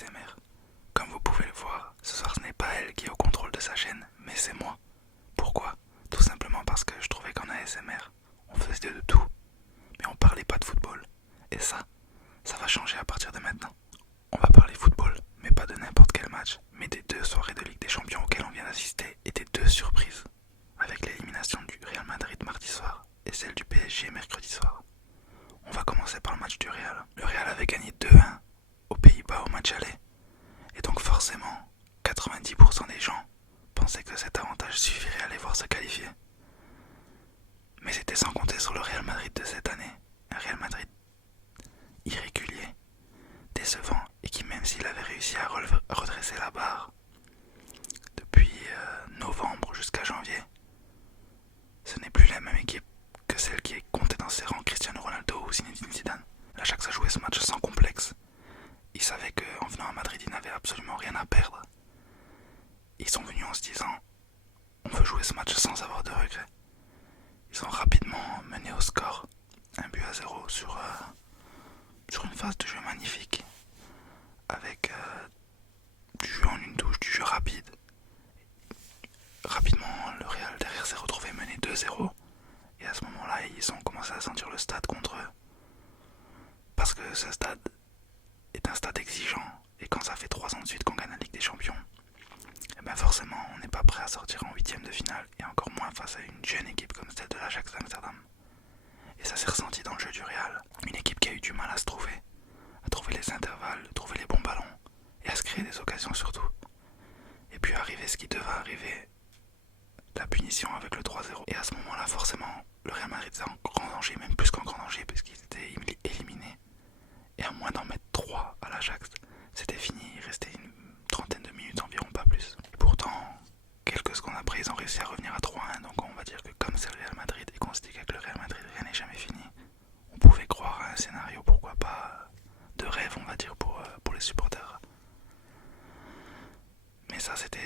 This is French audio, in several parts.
ASMR. Comme vous pouvez le voir, ce soir ce n'est pas elle qui est au contrôle de sa chaîne, mais c'est moi. Pourquoi? Tout simplement parce que je trouvais qu'en ASMR, on faisait de tout, mais on parlait pas de football. Et ça va changer à partir de maintenant. On va parler football, mais pas de n'importe quel match, mais des 2 soirées de Ligue des Champions auxquelles on vient d'assister et des 2 surprises, avec l'élimination du Real Madrid mardi soir et celle du PSG mercredi soir. On va commencer par le match du Real. Le Real avait gagné 2-1 aux Pays-Bas au match aller. Et donc forcément, 90% des gens pensaient que cet avantage suffirait à les voir se qualifier. Mais c'était sans compter sur le Real Madrid de cette année. Un Real Madrid irrégulier, décevant et qui, même s'il avait réussi à redresser la barre depuis novembre jusqu'à janvier, ce n'est plus la même équipe que celle qui comptait dans ses rangs Cristiano Ronaldo ou Zinedine Zidane. L'Ajax a joué ce match sans complexe. Ils savaient qu'en venant à Madrid, ils n'avaient absolument rien à perdre. Ils sont venus en se disant « On veut jouer ce match sans avoir de regrets ». Ils ont rapidement mené au score, 1-0 sur une phase de jeu magnifique, avec du jeu en une touche, du jeu rapide. Rapidement, le Real derrière s'est retrouvé mené 2-0. Et à ce moment-là, ils ont commencé à sentir le stade contre eux. Parce que ce stade est un stade exigeant. Et quand ça fait 3 ans de suite qu'on gagne la Ligue des Champions, et bien forcément, on n'est pas prêt à sortir en 8ème de finale. Et encore moins face à une jeune équipe comme celle de l'Ajax d'Amsterdam. Et ça s'est ressenti dans le jeu du Real. Une équipe qui a eu du mal à se trouver. À trouver les intervalles, à trouver les bons ballons. Et à se créer des occasions surtout. Et puis arriver ce qui devait arriver, la punition avec le 3-0. Et à ce moment-là, forcément, le Real Madrid était en grand danger, même plus qu'en grand danger, puisqu'ils étaient éliminés. Et à moins d'en mettre 3 à l'Ajax, c'était fini, il restait une trentaine de minutes environ, pas plus. Et pourtant, quelques secondes après, ils ont réussi à revenir à 3-1, donc on va dire que comme c'est le Real Madrid et qu'on se dit qu'avec le Real Madrid, rien n'est jamais fini, on pouvait croire à un scénario, pourquoi pas, de rêve, on va dire, pour les supporters. Mais ça, c'était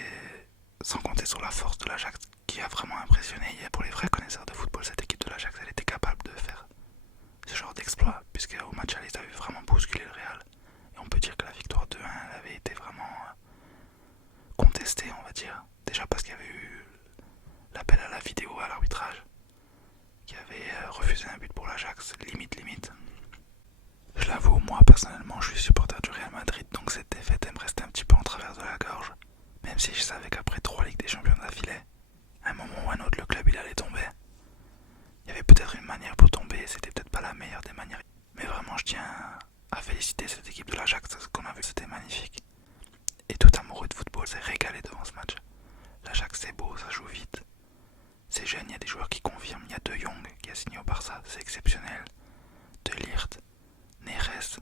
sans compter sur la force de l'Ajax, qui a vraiment impressionné. Et pour les vrais connaisseurs de football, cette équipe de l'Ajax, elle était capable de faire ce genre d'exploit, puisque au match aller, ils avaient vraiment bousculé le Real. Et on peut dire que la victoire 2-1 avait été vraiment contestée, on va dire. Déjà parce qu'il y avait eu l'appel à la vidéo à l'arbitrage, qui avait refusé un but pour l'Ajax, limite. Je l'avoue, moi personnellement, je suis supporter du Real Madrid, donc cette défaite, elle me restait un petit peu en travers de la gorge. Même si je savais qu'après 3 Ligues des Champions d'affilée, à un moment ou à un autre, le club il allait tomber. Il y avait peut-être une manière pour tomber, c'était peut-être pas la meilleure des manières. Mais vraiment, je tiens à féliciter cette équipe de l'Ajax, ce qu'on a vu, c'était magnifique. Et tout amoureux de football s'est régalé devant ce match. L'Ajax c'est beau, ça joue vite. C'est jeune, il y a des joueurs qui confirment. Il y a De Jong qui a signé au Barça, c'est exceptionnel. De Ligt, Neres,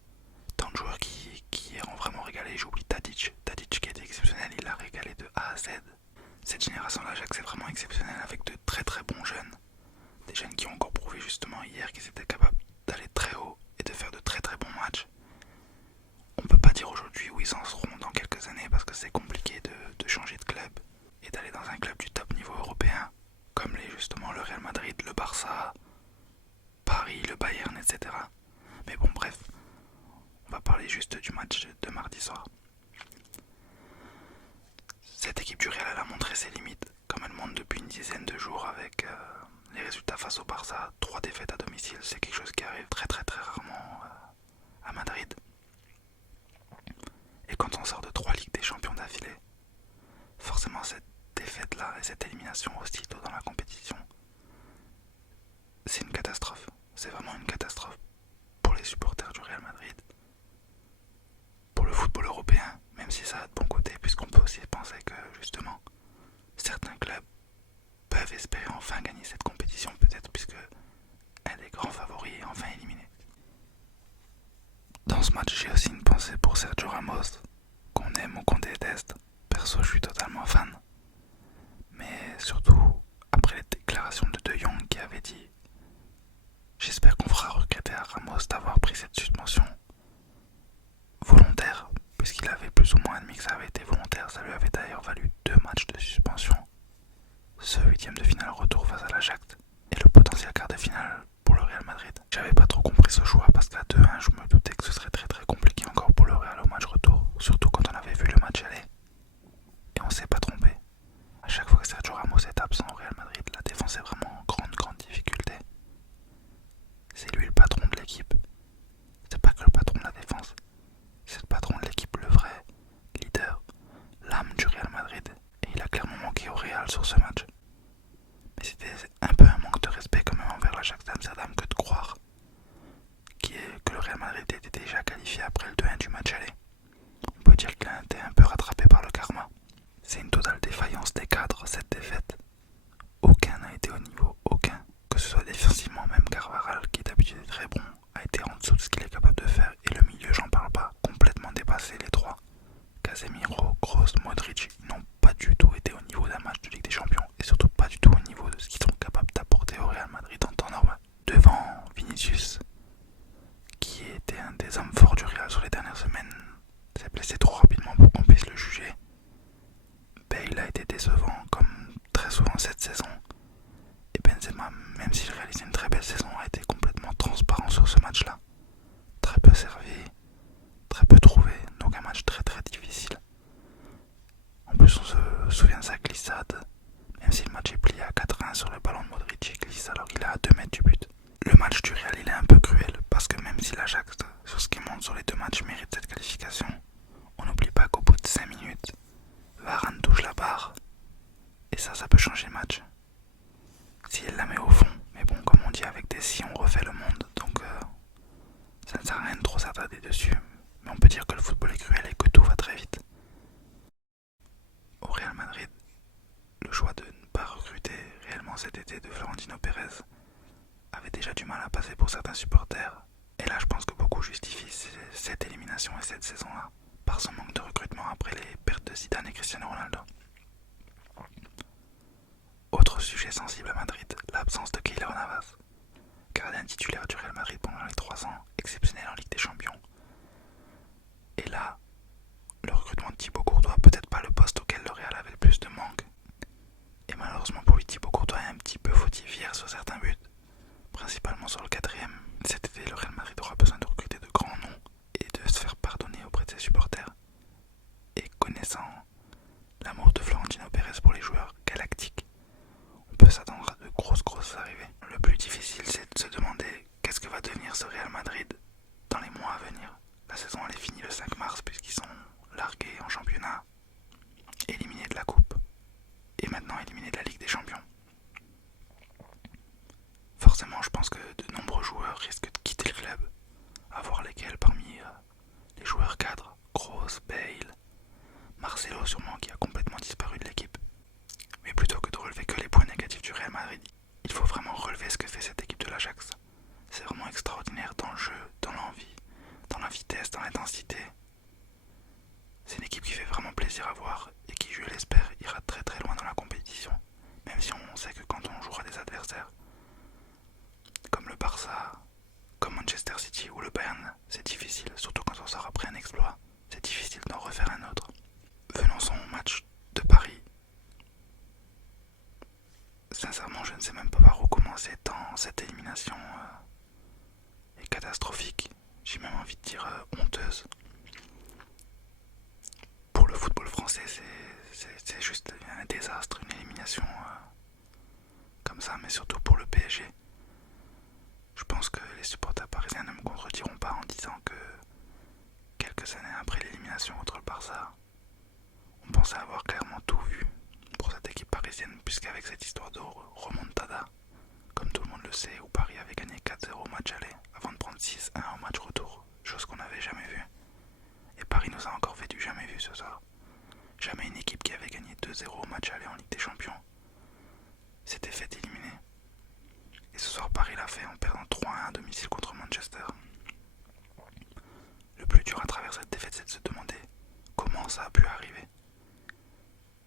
tant de joueurs qui ont vraiment régalé. J'oublie Tadic qui était exceptionnel, il a régalé de A à Z. Cette génération de l'Ajax est vraiment exceptionnelle avec de très très bons jeunes. Des jeunes qui ont encore prouvé justement hier qu'ils étaient capables d'aller très haut et de faire de très très bons matchs. On peut pas dire aujourd'hui où ils en seront dans quelques années parce que c'est compliqué de changer de club et d'aller dans un club du top niveau européen, comme justement le Real Madrid, le Barça, Paris, le Bayern, etc. Mais bon, bref, on va parler juste du match de mardi soir. Cette équipe du Real, elle a montré ses limites, comme elle monte depuis une dizaine de jours avec les résultats face au Barça. 3 défaites à domicile, c'est quelque chose qui arrive très très très rarement à Madrid. Et quand on sort de 3 Ligues des Champions d'affilée, forcément cette défaite-là et cette élimination aussitôt dans la compétition, c'est une catastrophe. C'est vraiment une catastrophe pour les supporters du Real Madrid, pour le football européen, même si ça a de bons côtés, puisqu'on peut aussi penser que justement certains clubs peuvent espérer enfin gagner cette compétition, peut-être puisque un des grands favoris est enfin éliminé. Dans ce match, j'ai aussi une pensée pour Sergio Ramos, qu'on aime ou qu'on déteste. Perso, je suis totalement fan. Mais surtout, après les déclarations de Jong qui avait dit « J'espère qu'on fera regretter à Ramos d'avoir pris cette suspension volontaire », puisqu'il avait plus ou moins admis que ça avait été volontaire. Ça lui avait d'ailleurs valu 2 matchs de suspension. Ce 8ème de finale retour face à l'Ajax et le potentiel quart de finale pour le Real Madrid. J'avais pas trop compris ce choix parce qu'à 2-1, je me doutais que ce serait très très compliqué encore pour le Real au match retour. Surtout Madrid était déjà qualifié après le 2-1 du match aller. On peut dire qu'il a été un peu rattrapé par le karma. C'est une totale défaillance des cadres, cette défaite. Aucun n'a été au niveau, aucun. Que ce soit défensivement, même Carvajal, qui est d'habitude très bon, a été en dessous de ce qu'il est capable de faire. Et le milieu, j'en parle pas, complètement dépassé les trois. Casemiro, Kroos, Modric, ils n'ont pas du tout été au niveau d'un match de Ligue des Champions. Et surtout pas du tout au niveau de ce qu'ils sont capables d'apporter au Real Madrid en temps normal. Devant Vinicius, qui était un des hommes forts du Real sur les dernières semaines, s'est blessé trop rapidement pour qu'on puisse le juger. Bale a été décevant, comme très souvent cette saison. Et Benzema, même s'il réalisait une très belle saison, a été complètement transparent sur ce match-là. Très peu servi, très peu trouvé, donc un match très très difficile. En plus, on se souvient de sa glissade, même si le match est plié à 4-1 sur le ballon de Modric, il glisse alors qu'il est à 2 mètres du but. Le match du Real, il est un peu cruel, parce que même si l'Ajax, sur ce qui monte sur les deux matchs, mérite cette qualification, on n'oublie pas qu'au bout de 5 minutes, Varane touche la barre, et ça peut changer le match. Si elle la met au fond, mais bon, comme on dit avec des si, on refait le monde, donc ça ne sert à rien de trop s'attarder dessus, mais on peut dire que le football est cruel et que tout va très vite. Au Real Madrid, le choix de ne pas recruter réellement cet été de Florentino Pérez avait déjà du mal à passer pour certains supporters, et là je pense que beaucoup justifient cette élimination et cette saison-là par son manque de recrutement après les pertes de Zidane et Cristiano Ronaldo. Autre sujet sensible à Madrid, l'absence de Keylor Navas, gardien titulaire du Real Madrid pendant les 3 ans, exceptionnel en Ligue des Champions. Et là, le recrutement de Thibaut Courtois, peut-être pas le poste auquel le Real avait le plus de manque. Et malheureusement pour lui, Thibaut Courtois est un petit peu fautif hier sur certains buts, principalement sur le 4ème. Cet été, le Real Madrid aura besoin de recruter de grands noms et de se faire pardonner auprès de ses supporters. Et connaissant l'amour de Florentino Pérez pour les joueurs galactiques, on peut s'attendre à de grosses arrivées. Le plus difficile, c'est de se demander qu'est-ce que va devenir ce Real Madrid dans les mois à venir. La saison elle est finie le 5 mars puisqu'ils sont largués en championnat, éliminés de la coupe et maintenant éliminés de la Ligue des Champions. Forcément, je pense que de nombreux joueurs risquent de quitter le club, à voir lesquels parmi les joueurs cadres, Kroos, Bale, Marcelo sûrement qui a complètement disparu de l'équipe. Mais plutôt que de relever que les points négatifs du Real Madrid, il faut vraiment relever ce que fait cette équipe de l'Ajax. C'est vraiment extraordinaire dans le jeu, dans l'envie, dans la vitesse, dans l'intensité. C'est une équipe qui fait vraiment plaisir à voir et qui, je l'espère, ira très très loin dans la compétition. Même si on sait que quand on jouera des adversaires comme le Barça, comme Manchester City ou le Bayern, c'est difficile, surtout quand on sort après un exploit. C'est difficile d'en refaire un autre. Venons-en au match de Paris. Sincèrement, je ne sais même pas par où commencer tant cette élimination est catastrophique. J'ai même envie de dire honteuse. Pour le football français, c'est juste un désastre, une élimination comme ça, mais surtout pour le PSG. Je pense que les supporters parisiens ne me contrediront pas en disant que quelques années après l'élimination contre le Barça, on pensait avoir clairement tout vu pour cette équipe parisienne, puisqu'avec cette histoire de remontada, comme tout le monde le sait, où Paris avait gagné 4-0 au match aller avant de prendre 6-1 au match retour, chose qu'on n'avait jamais vue. Et Paris nous a encore fait du jamais vu ce soir. Jamais une équipe qui avait gagné 2-0 au match aller en Ligue des Champions s'était fait éliminer. Et ce soir, Paris l'a fait en perdant 3-1 à domicile contre Manchester. Le plus dur à travers cette défaite, c'est de se demander comment ça a pu arriver.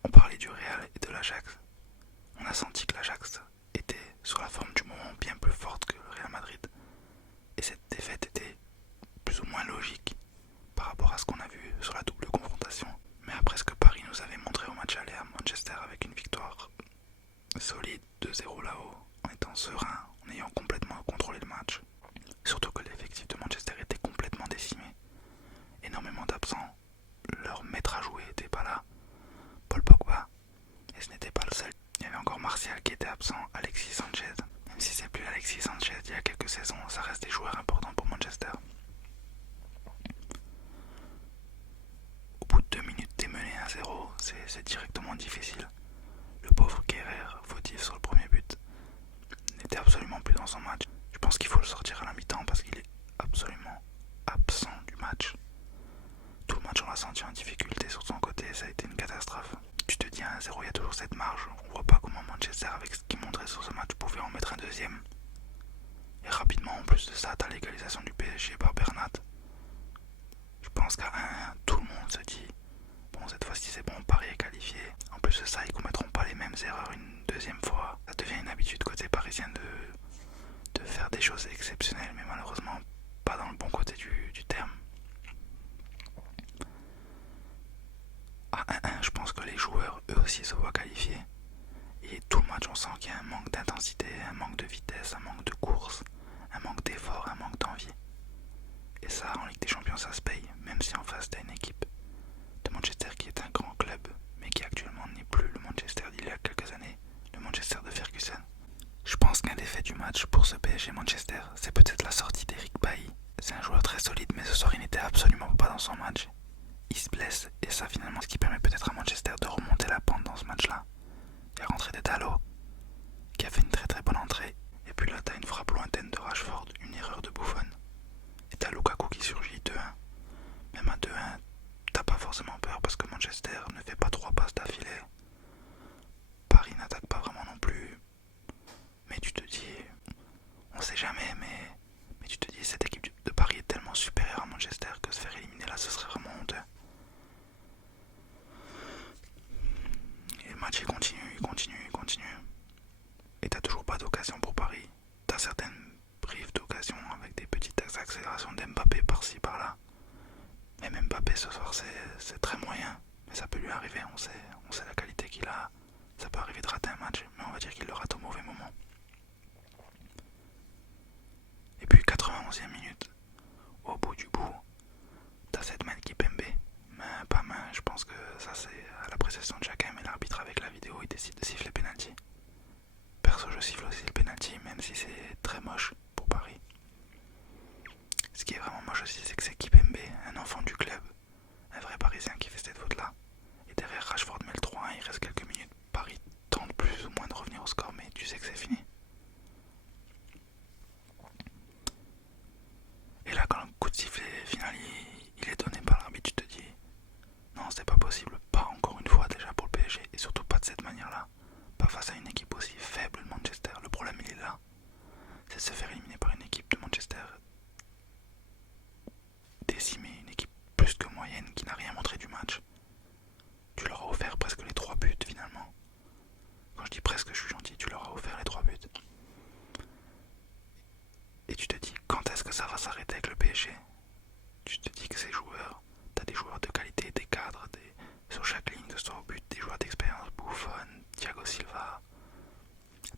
On parlait du Real et de l'Ajax. On a senti que l'Ajax était sur la forme du moment bien plus forte que le Real Madrid. Et cette défaite était plus ou moins logique par rapport à ce qu'on a vu sur la double confrontation. Mais après ce que Paris nous avait montré au match aller à Manchester avec une victoire solide 2-0 là-haut, en étant serein, en ayant complètement contrôlé le match. Surtout que l'effectif de Manchester était complètement décimé. Énormément d'absents. Leur maître à jouer n'était pas là. Paul Pogba. Et ce n'était pas le seul. Il y avait encore Martial qui était absent, Alexis Sanchez. Même si c'est plus Alexis Sanchez d'il y a quelques saisons, ça reste des joueurs importants pour Manchester. Au bout de 2 minutes, t'es mené à 0, c'est directement difficile. Le pauvre Guerrer, fautif sur le premier but, n'était absolument plus dans son match. Je pense qu'il faut le sortir à la mi-temps parce qu'il est absolument senti en difficulté sur son côté, ça a été une catastrophe. Tu te dis à 1-0, il y a toujours cette marge. On voit pas comment Manchester, avec ce qu'il montrait sur ce match, pouvait en mettre un deuxième. Et rapidement, en plus de ça, t'as l'égalisation du PSG par Bernat. Je pense qu'à 1-1, tout le monde se dit bon, cette fois-ci c'est bon, Paris est qualifié. En plus de ça, ils commettront pas les mêmes erreurs une deuxième fois. Ça devient une habitude côté parisien de faire des choses exceptionnelles, mais malheureusement pas dans le bon côté du terme. À 1-1, je pense que les joueurs eux aussi se voient qualifiés. Et tout le match, on sent qu'il y a un manque d'intensité, un manque de vitesse, un manque de course, un manque d'effort, un manque d'envie. Et ça, en Ligue des Champions, ça se paye, même si en face t'as une équipe de Manchester qui est un grand club, mais qui actuellement n'est plus le Manchester d'il y a quelques années, le Manchester de Ferguson. Je pense qu'un des faits du match pour ce PSG Manchester, c'est peut-être la sortie d'Eric Bailly. C'est un joueur très solide, mais ce soir il n'était absolument pas dans son match. Il se blesse, et ça finalement ce qui permet peut-être à Manchester de remonter la pente dans ce match-là. Il y a rentré de Dalot, qui a fait une très très bonne entrée. Et puis là t'as une frappe lointaine de Rashford, une erreur de Buffon. Et t'as Lukaku qui surgit 2-1. Même à 2-1, t'as pas forcément peur parce que Manchester ne fait pas 3 passes d'affilée. Paris n'attaque pas vraiment non plus. Mais tu te dis, on sait jamais, mais tu te dis cette équipe de Paris est tellement supérieure à Manchester que se faire éliminer là ce serait vraiment honteux. Et le match il continue. Et t'as toujours pas d'occasion pour Paris. T'as certaines briefs d'occasion avec des petites accélérations d'Mbappé par-ci par-là. Mais même Mbappé ce soir c'est très moyen. Mais ça peut lui arriver, on sait la qualité qu'il a. Ça peut arriver de rater un match, mais on va dire qu'il le rate au mauvais moment. Et puis 91e minute, au bout du bout, t'as cette main qui Kimpembe. Main, pas main, je pense que ça c'est à l'appréciation de chacun, mais l'arbitre avec la vidéo il décide de siffler penalty. Perso je siffle aussi le penalty, même si c'est très moche pour Paris. Ce qui est vraiment moche aussi, c'est que c'est Kimpembe, un enfant du club, un vrai Parisien qui fait cette faute là. Et derrière Rashford met le 3-1, il reste quelques minutes. Paris tente plus ou moins de revenir au score, mais tu sais que c'est fini. Et là, quand le coup de sifflet final il est donné par l'arbitre, tu te dis non, c'est pas possible, pas encore une fois déjà pour le PSG, et surtout pas de cette manière-là. Pas face à une équipe aussi faible de Manchester. Le problème il est là, c'est de se faire éliminer par une équipe de Manchester décimée, une équipe plus que moyenne qui n'a rien montré du match. Tu leur as offert presque les 3 buts finalement. Quand je dis presque, je suis gentil, tu leur as offert les 3 buts. Et tu te dis, quand est-ce que ça va s'arrêter avec le PSG? Tu te dis que ces joueurs, t'as des joueurs de qualité, des cadres, sur chaque ligne de sort au but, des joueurs d'expérience, Buffon, Thiago Silva,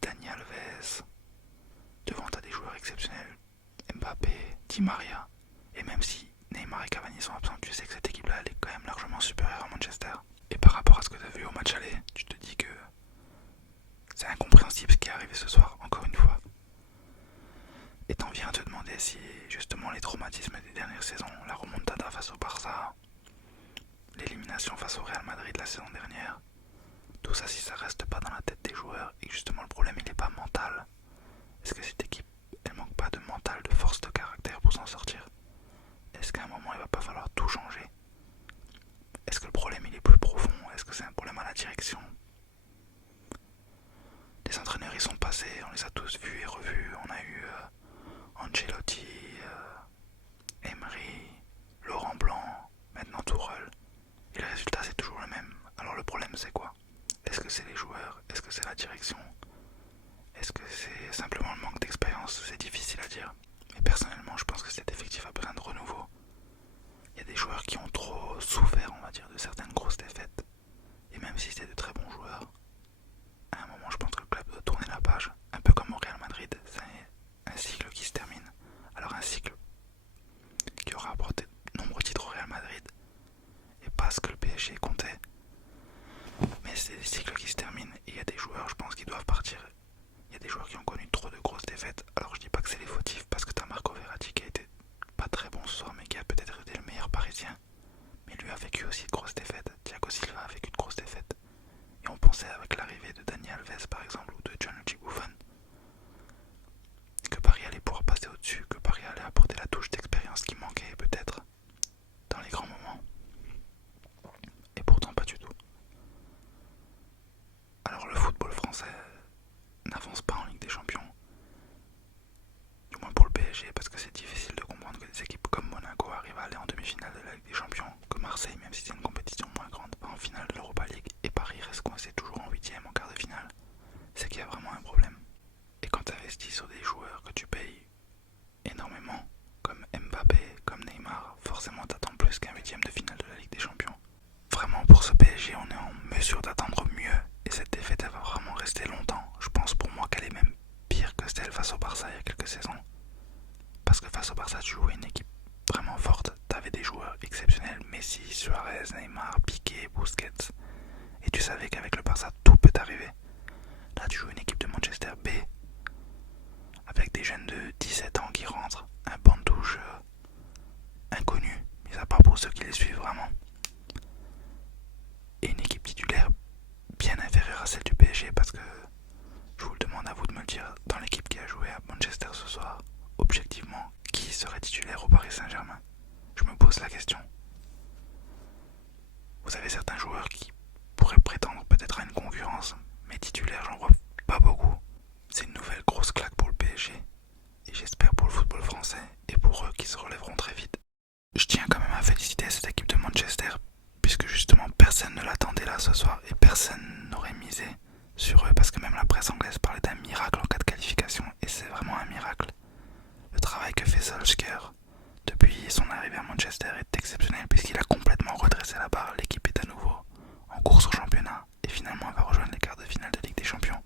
Dani Alves. Devant t'as des joueurs exceptionnels, Mbappé, Di Maria. Et même si Neymar et Cavani sont absents, tu sais que cette équipe-là, elle est quand même largement supérieure à Manchester. Et par rapport à ce que tu as vu au match aller, tu te dis que c'est incompréhensible ce qui est arrivé ce soir, encore une fois. Et t'en viens à te demander si justement les traumatismes des dernières saisons, la remontada face au Barça, l'élimination face au Real Madrid la saison dernière, tout ça si ça reste pas dans la tête des joueurs et que justement le problème il est pas mental. Est-ce que cette équipe elle manque pas de mental, de force de caractère pour s'en sortir? Est-ce qu'à un moment il va pas falloir tout changer? Est-ce que le problème il est plus profond? Est-ce que c'est un problème à la direction? Les entraîneurs ils sont passés, on les a tous vus et revus. On a eu Ancelotti, Emery, Laurent Blanc, maintenant Tourelle. Et le résultat c'est toujours le même. Alors le problème c'est quoi? Est-ce que c'est les joueurs? Est-ce que c'est la direction? Est-ce que c'est simplement le manque d'expérience? C'est difficile à dire. Mais personnellement je pense que cet effectif a besoin de renouveau. Il y a des joueurs qui ont trop souffert, on va dire, de certaines grosses défaites. Et même si c'était de très bons joueurs, à un moment je pense que le club doit tourner la page. Un peu comme au Real Madrid, c'est un cycle qui se termine. Alors un cycle qui aura apporté de nombreux titres au Real Madrid, et pas ce que le PSG comptait. Mais c'est des cycles qui se terminent, et il y a des joueurs, je pense, qui doivent partir. Il y a des joueurs qui ont connu trop de grosses défaites. Alors je dis pas que c'est les fautifs, parce que t'as Marco Verratti qui a été pas très bon ce soir, mais qui a peut-être été le meilleur parisien. Mais lui a vécu aussi de grosses défaites. Thiago Silva a vécu de grosses défaites. Et on pensait avec l'arrivée de Dani Alves par exemple, ou de Gianluigi Buffon, que Paris allait pouvoir passer au-dessus, que Paris allait apporter la touche d'expérience qui manquait peut-être dans les grands moments. forcément t'attends plus qu'un huitième de finale de la Ligue des Champions. Vraiment pour ce PSG, on est en mesure d'attendre mieux et cette défaite elle va vraiment rester longtemps. Je pense pour moi qu'elle est même pire que celle face au Barça il y a quelques saisons. Parce que face au Barça tu jouais une équipe vraiment forte, t'avais des joueurs exceptionnels, Messi, Suarez, Neymar, Piqué, Busquets, et tu savais qu'avec le Barça tout peut arriver. Là tu joues une équipe de Manchester B, avec des jeunes de 17 ans qui rentrent, un banc de touche inconnu, mis à part pour ceux qui les suivent vraiment, et une équipe titulaire bien inférieure à celle du PSG, parce que je vous le demande à vous de me le dire, dans l'équipe qui a joué à Manchester ce soir, objectivement, qui serait titulaire au Paris Saint-Germain? Je me pose la question. Vous avez certains joueurs qui pourraient prétendre peut-être à une concurrence, mais titulaires, j'en vois pas beaucoup. C'est une nouvelle grosse claque pour le PSG, et j'espère pour le football français, et pour eux qui se relèveront très vite. Je tiens quand même à féliciter cette équipe de Manchester, puisque justement personne ne l'attendait là ce soir, et personne n'aurait misé sur eux, parce que même la presse anglaise parlait d'un miracle en cas de qualification, et c'est vraiment un miracle. Le travail que fait Solskjaer depuis son arrivée à Manchester est exceptionnel, puisqu'il a complètement redressé la barre. L'équipe est à nouveau en course au championnat, et finalement elle va rejoindre les quarts de finale de Ligue des Champions.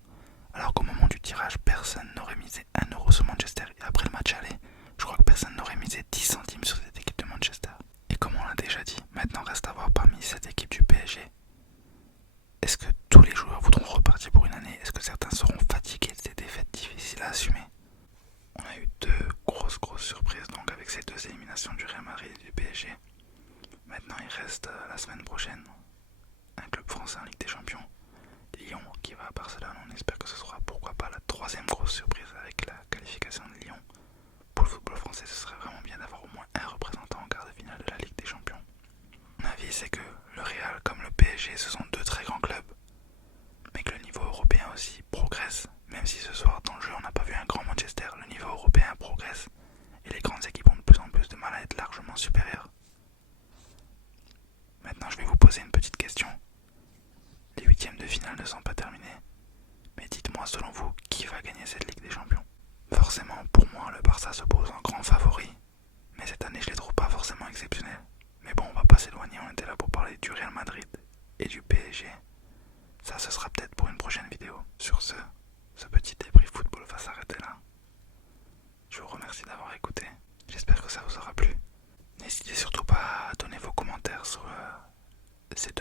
Alors qu'au moment du tirage, personne n'aurait misé 1 € sur Manchester, et après le match aller, je crois que personne n'aurait misé 10 centimes sur cette équipe de Manchester. Et comme on l'a déjà dit, maintenant reste à voir parmi cette équipe du PSG. Est-ce que tous les joueurs voudront repartir pour une année? Est-ce que certains seront fatigués de ces défaites difficiles à assumer? On a eu deux grosses surprises donc avec ces deux éliminations du Real Madrid et du PSG. Maintenant il reste la semaine prochaine un club français en Ligue des Champions, Lyon, qui va à Barcelone. On espère que ce sera pourquoi pas la troisième grosse surprise avec la qualification de Lyon. Pour le football français, ce serait vraiment bien d'avoir au moins un représentant en quart de finale de la Ligue des Champions. Mon avis c'est que le Real comme le PSG ce sont deux très grands clubs, mais que le niveau européen aussi progresse. Même si ce soir dans le jeu on n'a pas vu un grand Manchester, le niveau européen progresse et les grandes équipes ont de plus en plus de mal à être largement supérieures. Maintenant je vais vous poser une petite question. Les huitièmes de finale ne sont pas terminés, mais dites-moi selon vous qui va gagner cette Ligue des Champions? Forcément pour moi le Barça se pose en grand favori, mais cette année je les trouve pas forcément exceptionnels. Mais bon, on va pas s'éloigner, on était là pour parler du Real Madrid et du PSG. Ça ce sera peut-être pour une prochaine vidéo. Sur ce petit débrief football va s'arrêter là. Je vous remercie d'avoir écouté, j'espère que ça vous aura plu. N'hésitez surtout pas à donner vos commentaires sur ces deux